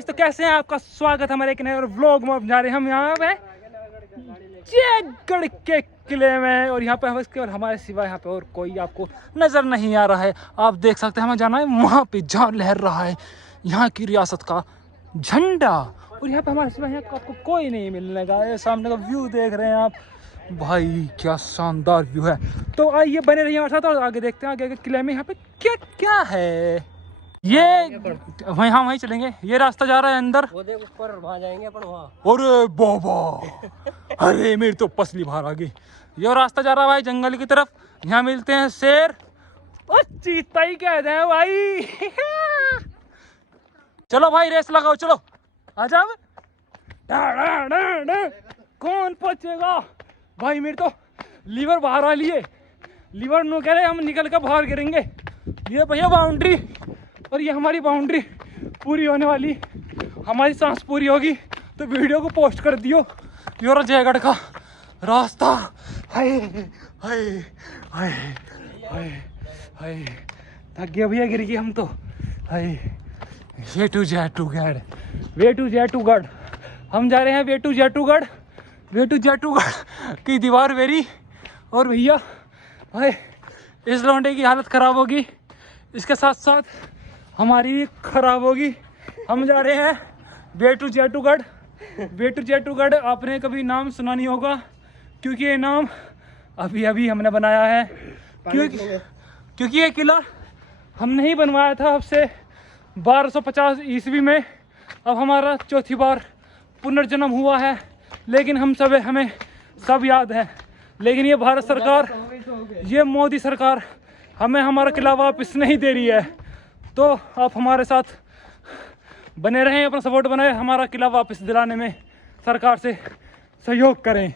Guys, तो कैसे हैं? आपका स्वागत हमारे एक नए और व्लॉग में। जा रहे हैं हम यहाँ पे जयगढ़ के किले में, और यहाँ पे हम इसके और हमारे सिवा यहाँ पे और कोई आपको नजर नहीं आ रहा है। आप देख सकते हैं हमें जाना है वहाँ पे जहाँ लहर रहा है यहाँ की रियासत का झंडा, और यहाँ पे हमारे सिवा यहाँ आपको कोई नहीं मिलने का। ये सामने का व्यू देख रहे हैं आप भाई, क्या शानदार व्यू है। तो आइए बने रहिए हमारे साथ और आगे देखते हैं आगे के किले में यहाँ पे क्या क्या है। ये वहीं हम वहीं चलेंगे, ये रास्ता जा रहा है अंदर, वो देख ऊपर, वहाँ जाएंगे अपन वहाँ। अरे बाबा, अरे मेरी तो पसली बाहर आ गई। ये रास्ता जा रहा है भाई जंगल की तरफ, यहाँ मिलते हैं शेर और चीता ही कहते हैं भाई। चलो भाई रेस लगाओ, चलो आ जाओ। कौन पहुंचेगा भाई? मेरे तो लीवर बाहर आ लिए, लीवर नो कह रहे हम निकल कर बाहर गिरेंगे। ये भैया बाउंड्री, और ये हमारी बाउंड्री पूरी होने वाली। हमारी सांस पूरी होगी तो वीडियो को पोस्ट कर दियो। ये जयगढ़ का रास्ता, हाय हाय हाय हाय हाय, थक गया भैया, गिर गए हम तो। हाय, वे टू जैटूगढ़, वे टू जैटूगढ़, हम जा रहे हैं वे टू जैटूगढ़, वे टू जैटूगढ़ की दीवार वेरी। और भैया हाय, इस लौंडे की हालत ख़राब होगी, इसके साथ साथ हमारी भी खराब होगी। हम जा रहे हैं वे टू जैटूगढ़। वे टू जैटूगढ़ आपने कभी नाम सुना नहीं होगा, क्योंकि ये नाम अभी अभी हमने बनाया है। क्योंकि ये किला हमने ही बनवाया था अब से 1250 ईस्वी में। अब हमारा चौथी बार पुनर्जन्म हुआ है, लेकिन हमें सब याद है। लेकिन ये भारत सरकार, ये मोदी सरकार हमें हमारा किला वापस नहीं दे रही है। तो आप हमारे साथ बने रहें, अपना सपोर्ट बनाए, हमारा किला वापस दिलाने में सरकार से सहयोग करें।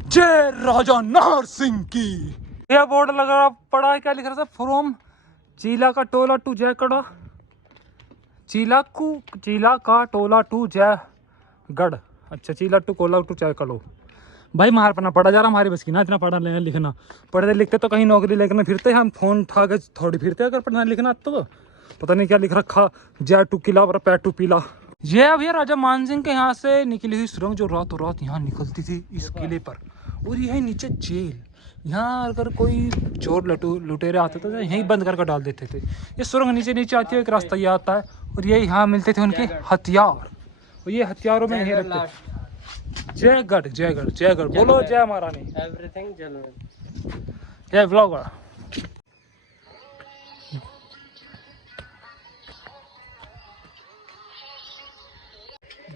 जय राजा नाहर सिंह की। यह बोर्ड लगा पड़ा है, क्या लिख रहा था? फ्रॉम चीला का टोला टू जयगढ़, चीला का टोला टू जयगढ़। अच्छा, चीला टू कोला टू जयगढ़। भाई मार पढ़ना पड़ा जा रहा, हमारी बस की ना इतना पढ़ा लेना लिखना। पढ़ते लिखते तो कहीं नौकरी लेकर फिरते, हम फोन उठा के थोड़ी फिरते अगर पढ़ना लिखना तो पता नहीं क्या लिख रखा, जय टू किला और पैटू पीला। ये अब ये राजा मानसिंह के यहाँ से निकली हुई सुरंग, जो रातों रात यहाँ निकलती थी इस किले पर। और ये है नीचे जेल, यहाँ अगर कोई चोर लुटेरे आते तो यहीं बंद करके डाल देते थे। ये सुरंग नीचे आती है, एक रास्ता ये आता है, और ये यहाँ मिलते थे उनके हथियार, और ये हथियारों में यही रखते। जयगढ़ जयगढ़ जयगढ़, बोलो जय महारानी। एवरीथिंग जय vlogger.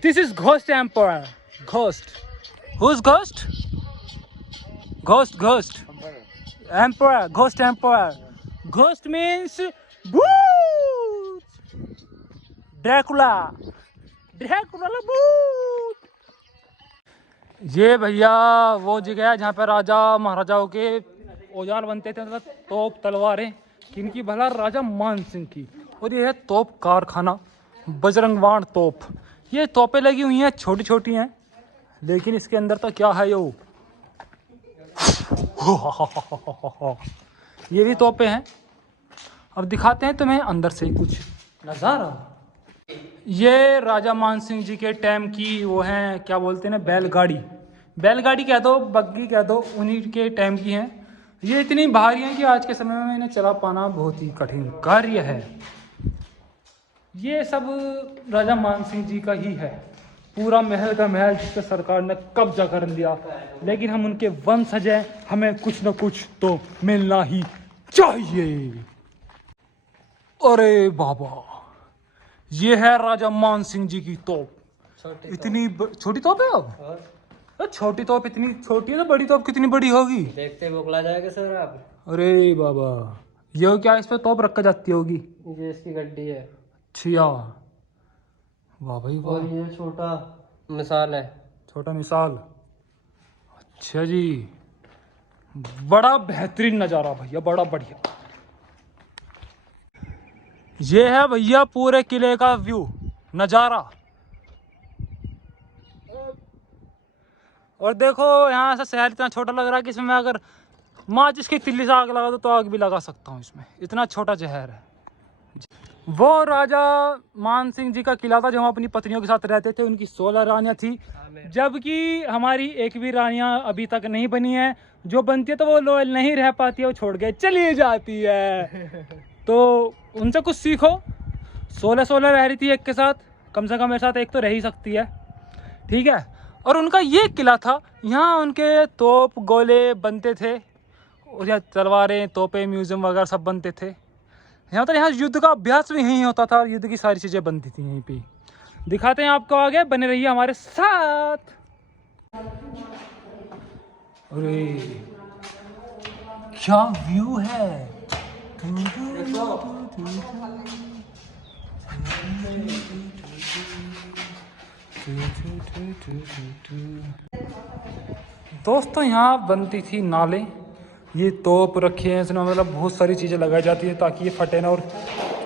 This is Ghost Emperor. Ghost. Who's Ghost? Ghost. Emperor. Ghost Emperor. Ghost means भूत. Dracula. भूत। ये भैया वो जगह है जहाँ पे राजा महाराजाओं के औजार बनते थे, मतलब तोप तलवारें, किनकी भला? राजा मान सिंह की। और ये है तोप कारखाना, बजरंगबाण तोप। ये तोपें लगी हुई हैं, छोटी छोटी हैं, लेकिन इसके अंदर तो क्या है यो, ये भी तोपें हैं। अब दिखाते हैं तुम्हें अंदर से कुछ नज़ारा। ये राजा मान सिंह जी के टाइम की वो हैं, क्या बोलते हैं ना, बैलगाड़ी कह दो, बग्गी कह दो, उन्हीं के टाइम की हैं। ये इतनी भारी हैं कि आज के समय में इन्हें चला पाना बहुत ही कठिन कार्य है। ये सब राजा मान सिंह जी का ही है, पूरा महल का महल जिस पर सरकार ने कब्जा कर लिया। लेकिन हम उनके वंशज हैं, हमें कुछ न कुछ तो मिलना ही चाहिए। अरे बाबा, ये है राजा मान सिंह जी की तोप। इतनी छोटी तोप है। अब छोटी तोप इतनी छोटी है तो बड़ी तोप कितनी बड़ी होगी? देखते बोखला जाएगा सर आप। अरे बाबा, ये क्या इस पे तोप रखा जाती होगी? ये इसकी गड्डी है। छिया, वाह भाई वाह। और ये छोटा मिसाल है, छोटा मिसाल। अच्छा जी, बड़ा बेहतरीन नज़ारा भैया, बड़ा बढ़िया। ये है भैया पूरे किले का व्यू नज़ारा। और देखो यहाँ से शहर इतना छोटा लग रहा है कि इसमें अगर माचिस की तिल्ली से आग लगा दो तो आग भी लगा सकता हूँ इसमें, इतना छोटा शहर है। वो राजा मान सिंह जी का किला था जो अपनी पत्नियों के साथ रहते थे। उनकी 16 रानियां थी, जबकि हमारी एक भी रानियां अभी तक नहीं बनी है। जो बनती है तो वो लॉयल नहीं रह पाती है, वो छोड़ के चली जाती है। तो उनसे कुछ सीखो। 16 रह रही थी एक के साथ, कम से कम मेरे साथ एक तो रह ही सकती है, ठीक है। और उनका ये किला था, यहाँ उनके तोप गोले बनते थे, और यहाँ तलवारें तोपें म्यूजियम वगैरह सब बनते थे। यहाँ तो यहाँ युद्ध का अभ्यास भी यहीं होता था, युद्ध की सारी चीज़ें बनती थी यहीं पे। दिखाते हैं आपको आगे, बने रहिए हमारे साथ। अरे क्या व्यू है। दोस्तों यहाँ बनती थी नाले, ये तोप रखे हैं इसमें, मतलब बहुत सारी चीज़ें लगाई जाती है ताकि ये फटे ना और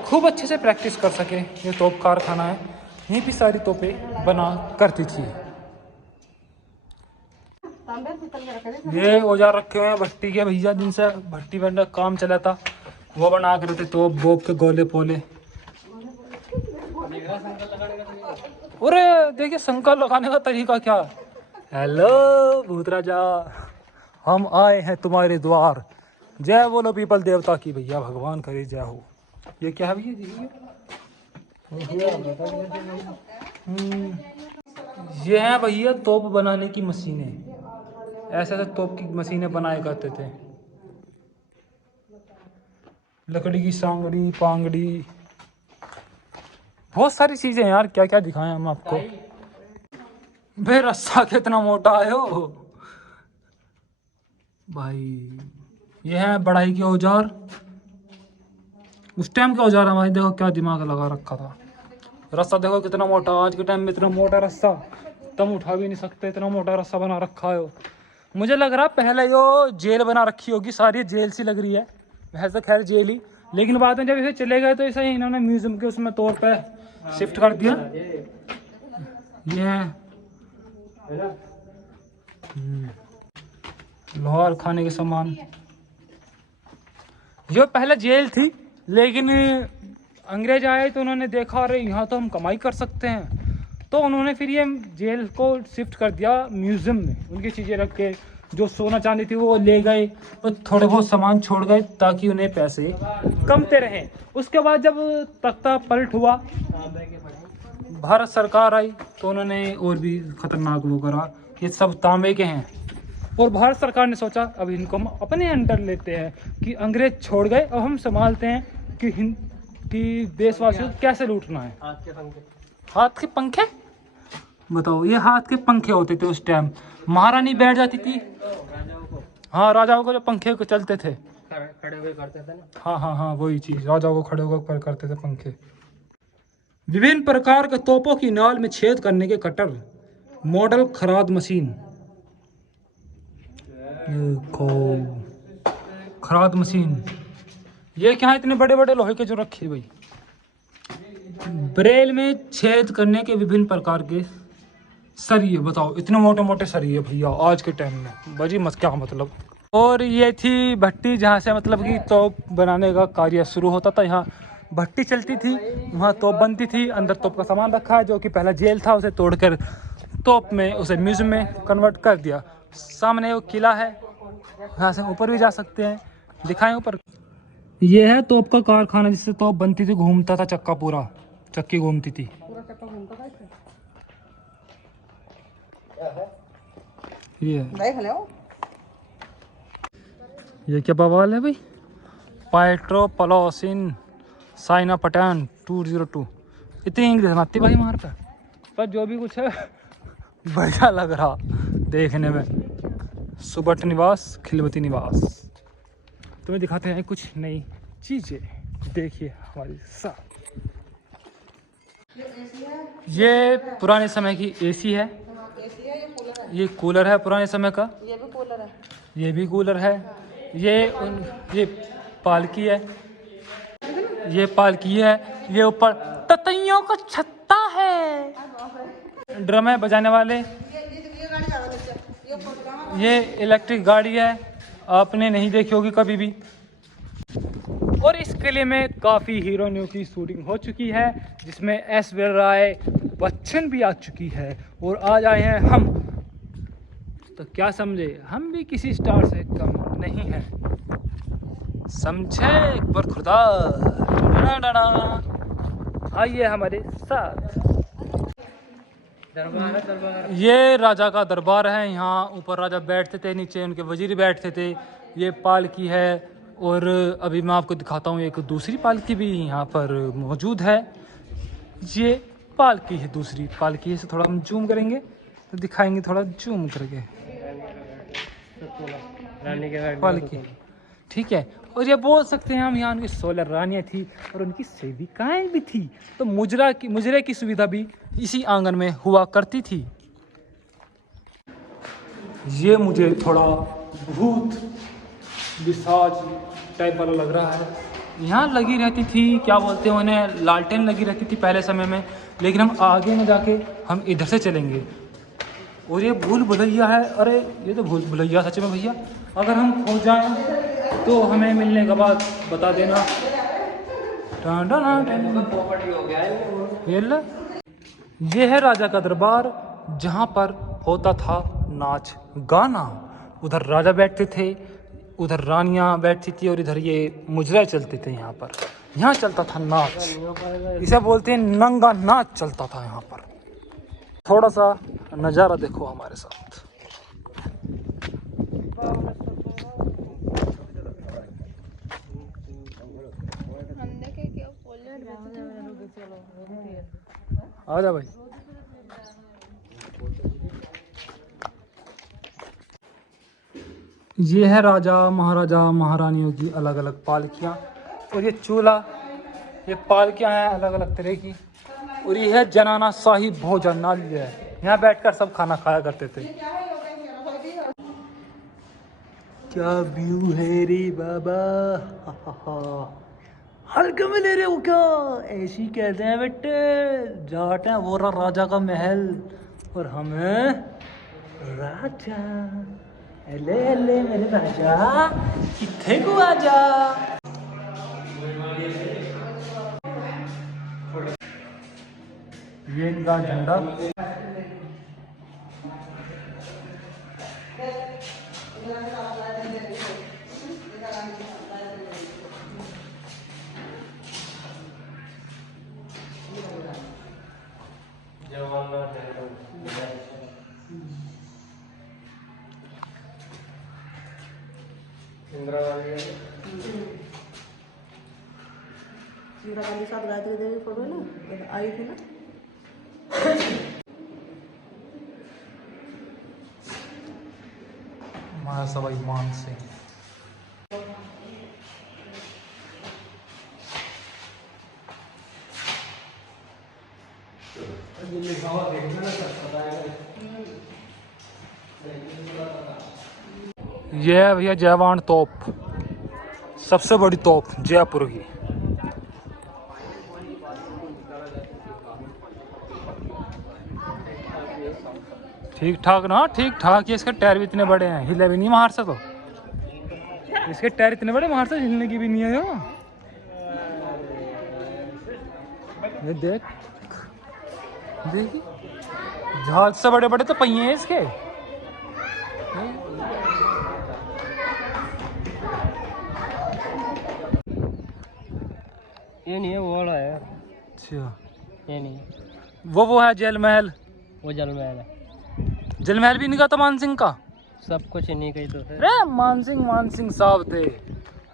खूब अच्छे से प्रैक्टिस कर सके। ये तोप कारखाना है, यहीं भी सारी तोपें बना करती थी। ये औजार रखे हुए हैं भट्टी के भैया, जिनसे भट्टी बनने का काम चला था, वो बना कर थे तोप बोप के गोले पोले। अरे देखिए संकल्प लगाने का तरीका क्या। हेलो भूत राजा, हम आए हैं तुम्हारे द्वार, जय बोलो पीपल देवता की, भैया भगवान करे जय हो। ये क्या है भैया? ये है भैया तोप बनाने की मशीनें। ऐसे ऐसे तोप की मशीनें बनाया करते थे। लकड़ी की सांगड़ी पांगड़ी, बहुत सारी चीजें यार, क्या क्या दिखाएं हम आपको। बे रस्सा कितना मोटा है हो भाई। ये है बढ़ाई के औजार, उस टाइम के औजार है भाई। देखो क्या दिमाग लगा रखा था। रस्सा देखो कितना मोटा, आज के टाइम में इतना मोटा रस्सा तुम उठा भी नहीं सकते, इतना मोटा रस्सा बना रखा है। मुझे लग रहा पहले यो जेल बना रखी होगी, सारी जेल सी लग रही है वैसे, खैर जेल ही, लेकिन बाद में जब इसे चले गए तो इसे इन्होंने म्यूजियम के उसमें तौर पे शिफ्ट कर दिया। ये लोहार खाने के सामान, ये पहले जेल थी, लेकिन अंग्रेज आए तो उन्होंने देखा अरे यहाँ तो हम कमाई कर सकते हैं, तो उन्होंने फिर ये जेल को शिफ्ट कर दिया म्यूजियम में। उनकी चीज़ें रख के, जो सोना चांदी थी वो ले गए और थोड़े बहुत सामान छोड़ गए ताकि उन्हें पैसे कमते रहें। उसके बाद जब तख्ता पलट हुआ, भारत सरकार आई, तो उन्होंने और भी खतरनाक वो करा, ये सब तांबे के हैं। और भारत सरकार ने सोचा अब इनको हम अपने अंडर लेते हैं, कि अंग्रेज छोड़ गए अब हम संभालते हैं कि देशवासियों को कैसे लूटना है। हाथ के पंखे बताओ, ये हाथ के पंखे होते थे उस टाइम, महारानी बैठ जाती थी, हाँ राजाओं को जो पंखे को चलते थे, खड़े हुए करते थे ना। हाँ हाँ हाँ वही चीज, राजाओं को खड़े होकर करते थे पंखे। विभिन्न प्रकार के तोपों की नाल में छेद करने के कटर, मॉडल खराद मशीन। खराद मशीन, ये क्या है इतने बड़े बड़े लोहे के जो रखे भाई। ब्रेल में छेद करने के विभिन्न प्रकार के सरिये, बताओ इतने मोटे मोटे सरिये भैया आज के टाइम में, बजी मत क्या मतलब। और ये थी भट्टी, जहाँ से मतलब कि तोप बनाने का कार्य शुरू होता था। यहाँ भट्टी चलती थी, वहाँ तोप बनती थी, अंदर तोप का सामान रखा है, जो कि पहला जेल था, उसे तोड़कर तोप में, उसे म्यूजियम में कन्वर्ट कर दिया। सामने वो किला है, यहाँ से ऊपर भी जा सकते हैं, दिखाएं ऊपर। ये है तोप का कारखाना, जिससे तोप बनती थी, घूमता था चक्का, पूरा चक्की घूमती थी। ये क्या बवाल है भाई, पाइट्रोपलोसिन साइना पटान 202। इतनी इंग्लिश आती भाई मार पर जो भी कुछ है बढ़िया लग रहा देखने में। सुबट निवास, खिलवती निवास, तुम्हें दिखाते हैं कुछ नई चीजें, देखिए हमारे साथ। ये पुराने समय की एसी है, ये कूलर है पुराने समय का, ये भी कूलर है, ये भी कूलर है। ये पालकी है, ये पालकी है। ये ऊपर ततैयों का छत्ता है, ड्रम है बजाने वाले। ये इलेक्ट्रिक गाड़ी है, आपने नहीं देखी होगी कभी भी। और इस किले में काफ़ी हीरोइनों की शूटिंग हो चुकी है, जिसमें ऐश्वर्या राय बच्चन भी आ चुकी है। और आज आए हैं हम, तो क्या समझे, हम भी किसी स्टार से कम नहीं हैं, समझे एक बार खुदा। आइए हमारे साथ। दरबार है, दरबार। ये राजा का दरबार है। यहाँ ऊपर राजा बैठते थे, नीचे उनके वजीर बैठते थे। ये पालकी है और अभी मैं आपको दिखाता हूँ एक दूसरी पालकी भी यहाँ पर मौजूद है। ये पालकी है, दूसरी पालकी से थोड़ा हम जूम करेंगे तो दिखाएंगे, थोड़ा जूम करके रानी के बैठ पालकी, ठीक है। और ये बोल सकते हैं हम, यहाँ उनकी 16 रानियाँ थी और उनकी सेविकाएं भी थी। तो मुजरे की सुविधा भी इसी आंगन में हुआ करती थी। ये मुझे थोड़ा भूत पिशाच टाइप वाला लग रहा है। यहाँ लगी रहती थी, क्या बोलते हैं उन्हें, लालटेन लगी रहती थी पहले समय में, लेकिन हम आगे में जाके हम इधर से चलेंगे। और ये भूल भुलैया है, अरे ये तो भूल भुलैया सच में भैया। अगर हम खो जाएं तो हमें मिलने के बाद बता देना। ये है राजा का दरबार, जहाँ पर होता था नाच गाना। उधर राजा बैठते थे, उधर रानियाँ बैठती थी और इधर ये मुजरे चलते थे। यहाँ पर यहाँ चलता था नाच, इसे बोलते हैं नंगा नाच चलता था यहाँ पर। थोड़ा सा नज़ारा देखो हमारे साथ। आ जा भाई। ये है राजा महाराजा महारानियों की अलग अलग पालकियाँ। और ये चूल्हा, ये पालकियाँ हैं अलग अलग तरह की। और ये है जनाना शाही भोजनालय है, यहाँ बैठकर सब खाना खाया करते थे। क्या व्यू है रे बाबा, हल्के में ले रहे हो क्या, ऐसी कहते हैं बेटे। जाट है वो रहा राजा का महल और हमें राजा। अले अले मेरे राजा, किथे को आजा। ये इनका झंडा, इंदिरा गांधी के साथ गायत्री देवी फोटो है ना, आई थी ना। महासवाई मान सिंह। ये है भैया जयवान तोप, सबसे बड़ी तोप जयपुर की। ठीक ठाक ना, ठीक ठाक। ये इसके टायर भी इतने बड़े हैं, हिले भी नहीं बाहर से। तो इसके टायर इतने बड़े, बाहर से हिलने की भी नहीं है। ये देख देखी, जहाज से बड़े बड़े तो पहिए हैं इसके। ये नहीं है, वो वाला है। अच्छा, ये नहीं, वो है जल महल। वो जल महल है। जल महल भी इन्हीं का था, मान सिंह का। सब कुछ इन्हीं का ही तो है। अरे मान सिंह साहब थे,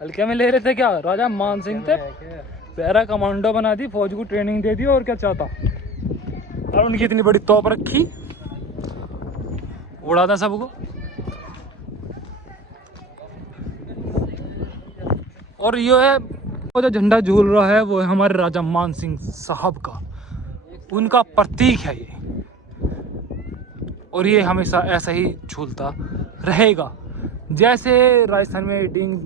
हल्के में ले रहे थे क्या। राजा मान सिंह थे, पैरा कमांडो बना दी, फौज को ट्रेनिंग दे दी, और क्या चाहता। और उनकी इतनी बड़ी तोप रखी, उड़ाता सबको। और ये है वो जो झंडा झूल रहा है, वो है हमारे राजा मान सिंह साहब का, उनका प्रतीक है ये। और ये हमेशा ऐसा ही झूलता रहेगा। जैसे राजस्थान में डींग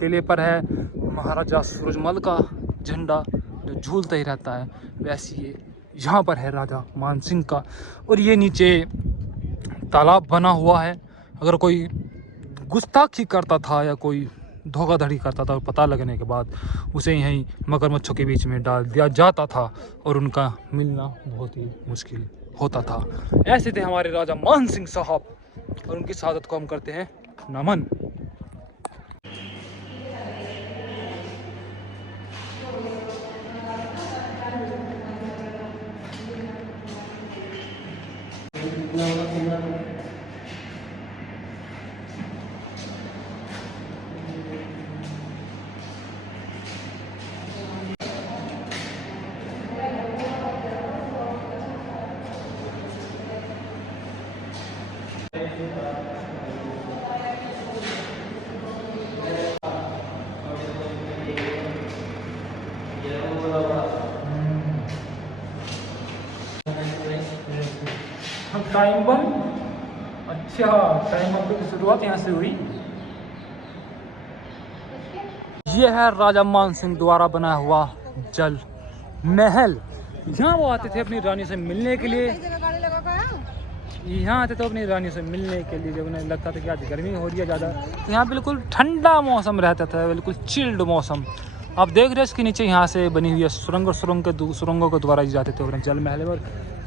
किले पर है महाराजा सूरजमल का झंडा जो झूलता ही रहता है, वैसे ये यहाँ पर है राजा मान सिंह का। और ये नीचे तालाब बना हुआ है, अगर कोई गुस्ताखी करता था या कोई धोखाधड़ी करता था और पता लगने के बाद उसे यहीं मगरमच्छों के बीच में डाल दिया जाता था और उनका मिलना बहुत ही मुश्किल होता था। ऐसे थे हमारे राजा मान सिंह साहब और उनकी शहादत को हम करते हैं नमन। टाइम बम, अच्छा टाइम बम की शुरुआत यहाँ से हुई। ये है राजा मान सिंह द्वारा बनाया हुआ जल महल। यहाँ वो आते थे अपनी रानी से मिलने के लिए, यहाँ आते थे अपनी रानी से मिलने के लिए जब उन्हें लगता था कि आज गर्मी हो रही है ज़्यादा, तो यहाँ बिल्कुल ठंडा मौसम रहता था, बिल्कुल चिल्ड मौसम। आप देख रहे हैं इसके नीचे यहाँ से बनी हुई है सुरंग और सुरंगों के द्वारा जाते थे अपने जल महल पर,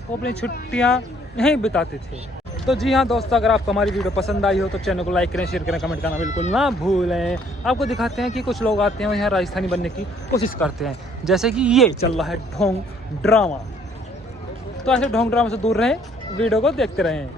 वो अपनी छुट्टियाँ यहीं बिताते थे। तो जी हाँ दोस्तों, अगर आपको हमारी वीडियो पसंद आई हो तो चैनल को लाइक करें, शेयर करें, कमेंट करना बिल्कुल ना भूलें। आपको दिखाते हैं कि कुछ लोग आते हैं और यहाँ राजस्थानी बनने की कोशिश करते हैं, जैसे कि ये चल रहा है ढोंग ड्रामा। तो ऐसे ढोंग ड्रामा से दूर रहें, वीडियो को देखते रहें।